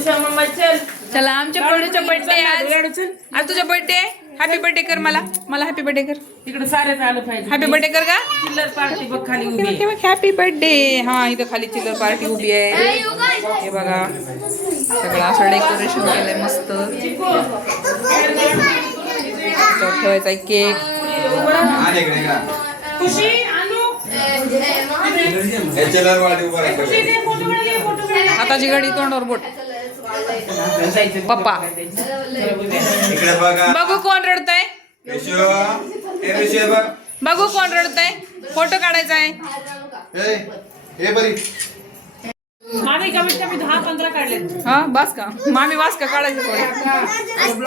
चला आमच्या पडूचा बर्थडे आज तुझा बर्थडे हॅपी बर्थडे कर मला हॅपी बर्थडे कर इकडे सारे आलं पाहिजे हॅपी बर्थडे कर का चिल्लर पार्टी बघ खाली उभी आहे. हॅपी बर्थडे हा इथं खाली चिल्लर पार्टी उभी आहे हे बघा सगळं असं डेकोरेशन केलंय मस्त ठेवायचा केक हाताची गाडी तोंडावर बोट पप्पा बघू कोण रडतंय बघू कोण रडतंय फोटो काढायचा आहे मामी कमीत कमी 10-15 काढले. हा बस का मामी वास का काढायचं थोडं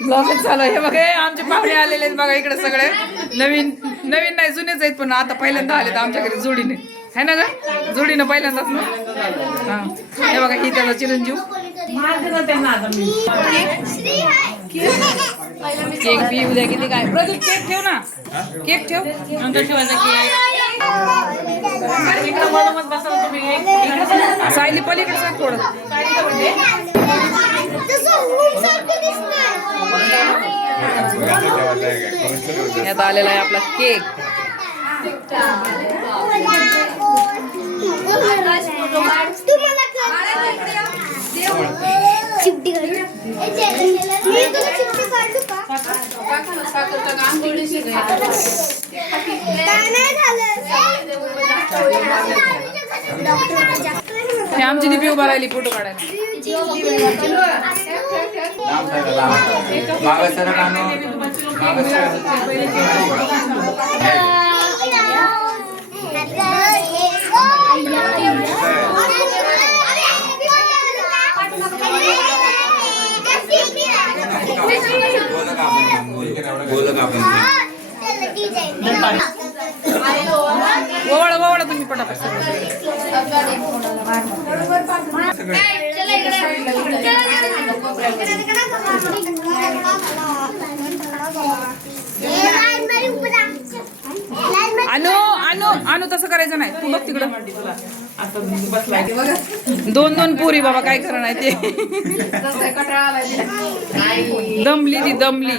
ब्लॉगच चालू आहे बघा आमचे पाहुणे आलेले आहेत बघा इकडे सगळे नवीन नाही जुनेच आहेत पण आता पहिल्यांदा आले तर आमच्या घरी जोडीने है ना ग जोडीनं पहिल्यांदाच ना हा हे बघा ही त्याचा चिरंजीव केक बी उद्या किती काय प्रदीप केक ठेव ना केक ठेव नंतर ठेवायचा केक सायली पलीकडे सांग थोडं यात आलेला आहे आपला केक चिपटी हे आमची दीपी उभा राहिली फोटो काढायला ओवाळा तुम्ही पटापट आणू तसं करायचं नाही तू बघ तिकडं दोन पोरी बाबा काय करणार आहे ते दमली ती दमली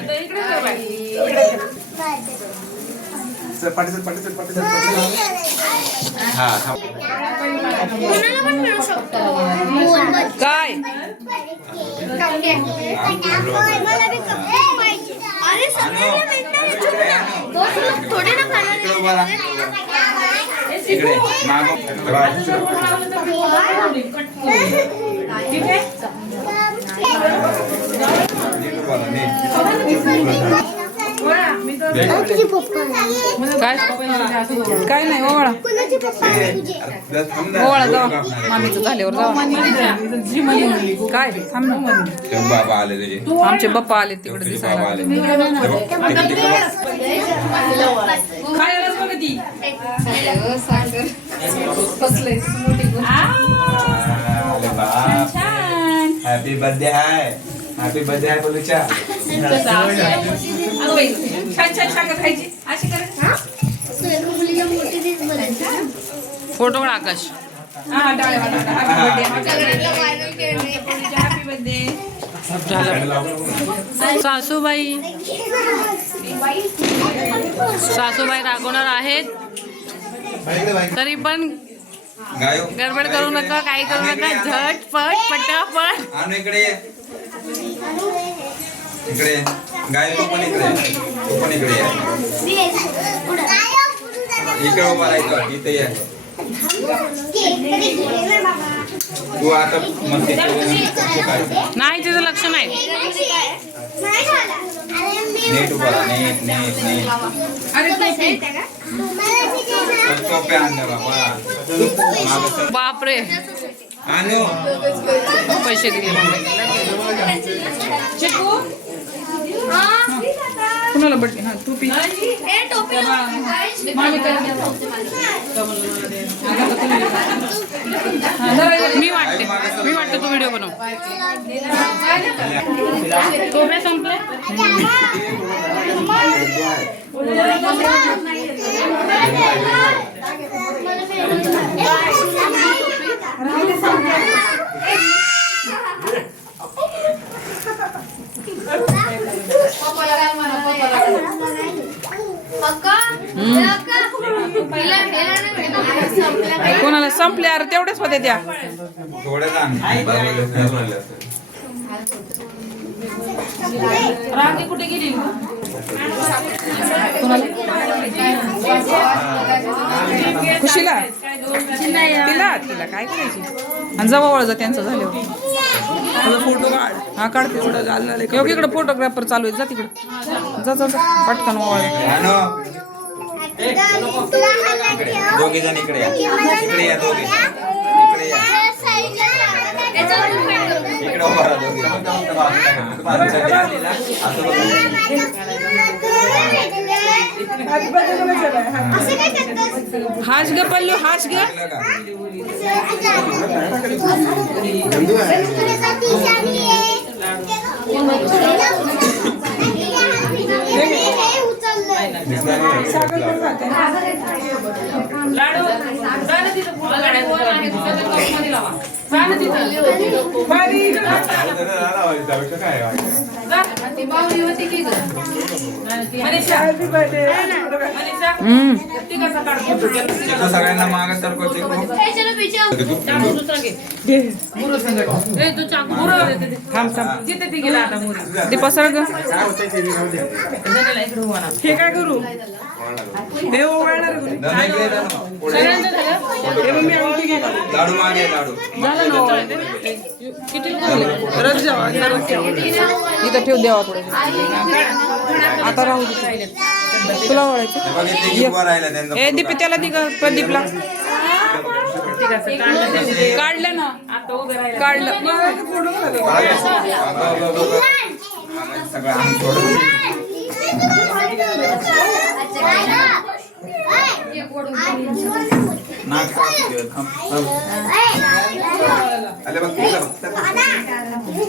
काय थोडे ना काय नाही ओवाळा ओवाळा जावा मामीचं झाल्यावर जावा काय थांब बाबा आले तुझे आमचे बाप्पा आले तिकडे दिसायला काय आलं बघ ती हॅपी बर्थडे आहे हॅपी बर्थडे आहे बोलूच्या छान साखर खायची अशी कर फोटो काढ आकाश सासूबाई रागवणार आहेत तरी पण गडबड करू नका काही करू नका झटपट पटापट आणू इकडे इकडे गाय तू पण इकडे इकडे उभा राहायचं इथे ये तू आता मस्ती नाही तिचं लक्ष नाही नीट उभा राहा नीट सोपे आणलं बाबा बापरे आणू पैसे दिले कुणाला बड्डे हा टोपी मी वाटते तू व्हिडिओ बनव टोप्या संपल्या यार तेवढेच होते त्या. थोड्या रांगी कुठे गेली खुशीला तिला तिला काय करायची आणि जवळ जा त्यांचं झाल्यावर फोटो काढ. हा काढते थोडं झालं इकडे फोटोग्राफर चालू आहे. जा तिकडे जा जा जा पटकन ओवाळ. दोघे जण इकडे या. इकडे या दोघे. इकडे या. इकडे उभा राहा दोघे. हाच ग पल्लू हाच ग. लाडू जा ना तिथं फोटो काढायचा. जा ना तिथं. सगळ्यांना माग सरको दीपा सरग हे काय करू हे ओवाळणार लाडू मागे लाडू इथं ठेव देवा पुढे. आता राहू दे तुला ओळायचं. ए दीपी त्याला दि प्रदीपला काढलं ना काढलं. सगळं आम्ही सोडून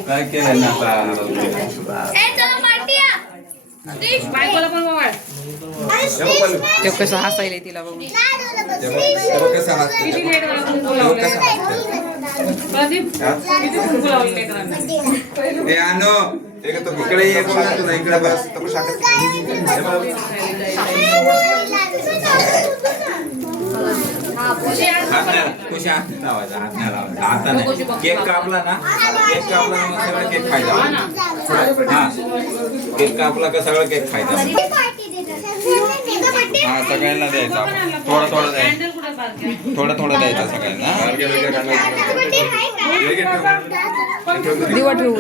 काय केलं ना बायकोला पण मोबाईल. ते कसं हसायला तिला बघून. किती लेट प्रदीप किती फुलकू लावले लेकरांना. हे आणो एक तो इकडे ये बोल ना तुला इकडे बस तू शाखा खुशी हात नाही लावायचा हात नाही लावायचा हाताने केक कापला ना केक कापला ना सगळं केक खायचा. हा केक कापला का सगळं केक खायचा. हा सगळ्यांना द्यायचा थोडा थोडा द्यायचा थोडा थोडा द्यायचा सगळ्यांना. दिवा ठेवू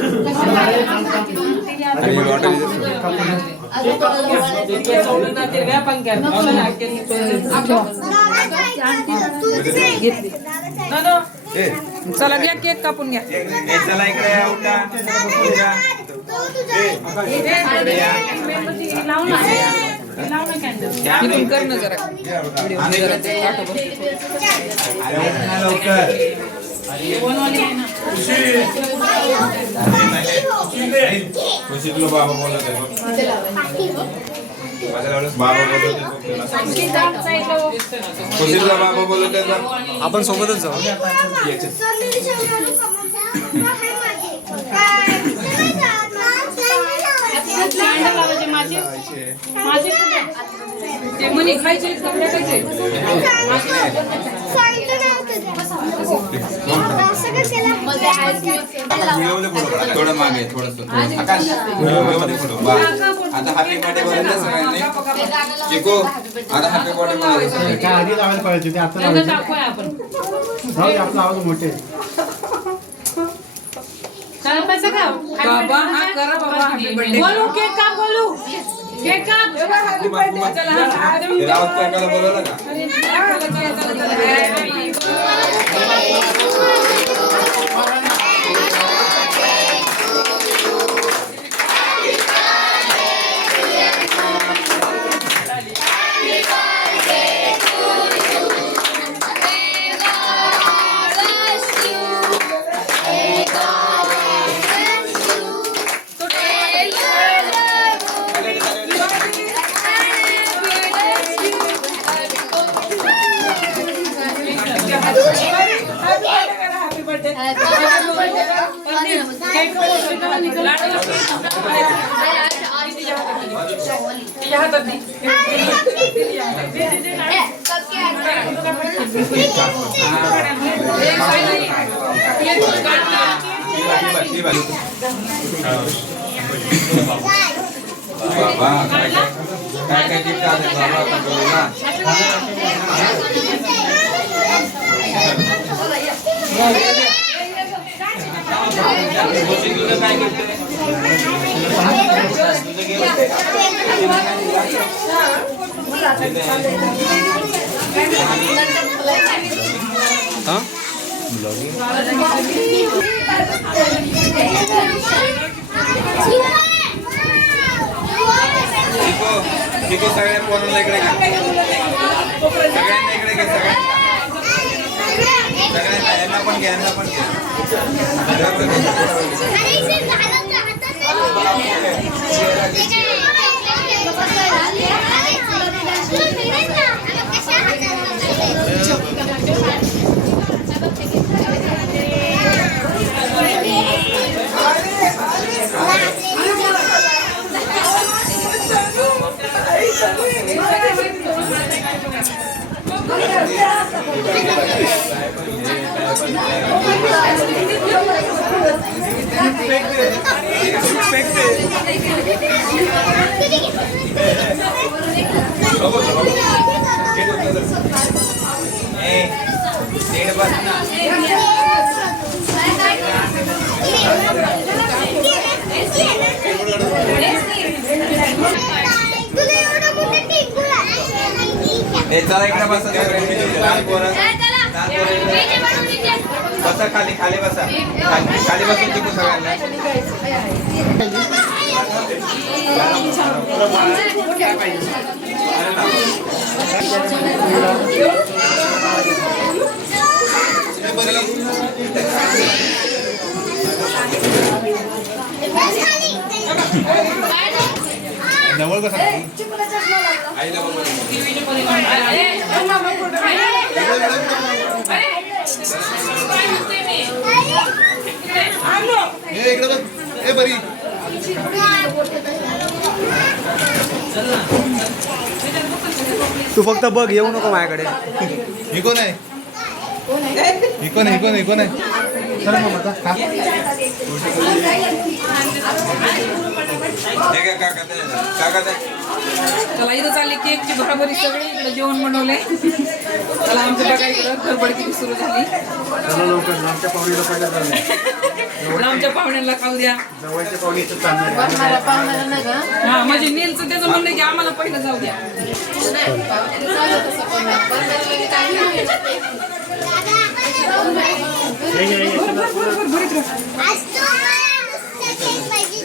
चला घ्या केक कापून घ्या. चला इकडे या उठा उठा. इथून कर ना जरा लवकर खुशी तुला बाबा बोलत आहे बाबा बोलत खुशीला बाबा बोलत आहे. आपण सोबतच जाऊ. मनी खायचे कपडे खायचे. थोडं मागे थोडस आकाश आता हॅपी बर्थडे बोलून द्या सगळ्यांनी. चिकू आता हॅपी बर्थडे बोलायचं आधी लावायला पाहिजे ते आता नंतर टाकूया आपण. आपला आवाज मोठे. चला पैसा खाओ. बाबा हा करा बाबा हॅपी बर्थडे. बोलू केक काप बोलू केक काप. हॅपी बर्थडे चला रावत काकाला बोलवलं का. Cupcake. बाबा काय गिफ्ट आले बाबा आता बोला. तुझं काय गिफ्ट शिको सगळ्या पोरांना इकडे घ्या. सगळ्यांना इकडे घ्या. सगळ्यांना यांना पण घ्या. यांना पण घ्या. चला इकडे बसा. बसा खाली खाली बसा. खाली बसून शिकू सगळ्यांना. जवळ बसा. आईला बोलवा. इकडे बस. ए बरी तू फक्त बघ, येऊ नको माझ्याकडे. ही कोण आहे? ही कोण आहे? ही कोण आहे? ही कोण आहे? चला मग आता खा. हे घ्या काका ते. काका ते. चला इथं चालली केकची भराभरी सगळी इकडे जेवण बनवले. चला आमच्या बघा इकडं गडबड किती सुरू झाली. चला लवकर आमच्या पाहुणीला पडलं झालं. आमच्या पाहुण्यांना खाऊ द्या. जवळच्या पाहुणीचं चालणार. हा म्हणजे नीलचं त्याचं म्हणणं आहे की आम्हाला पहिलं जाऊ द्या.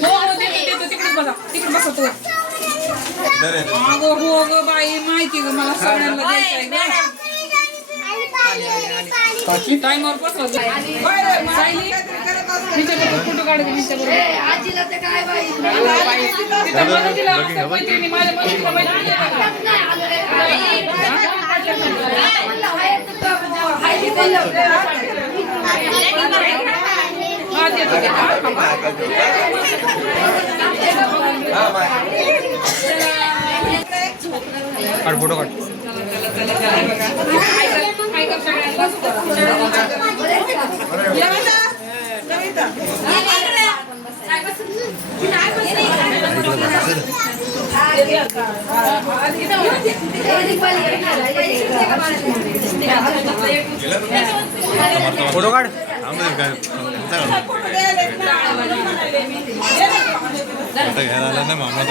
हो हो देतो तिकडेच बसा. तिकडे बसा तू. अगं हो गं बाई माहिती ग मला सगळ्यांना द्यायचंय ग. टाइमवर पोचवा. सायली हिच्याबरोबर फोटो काढते. तिथं मदतीला असं मैत्रिणी माझ्या मदतीला मैत्रिणी येतात हा देतो काढ फोटो काढ. फोटो काढ. घ्यायला आला ना मामा.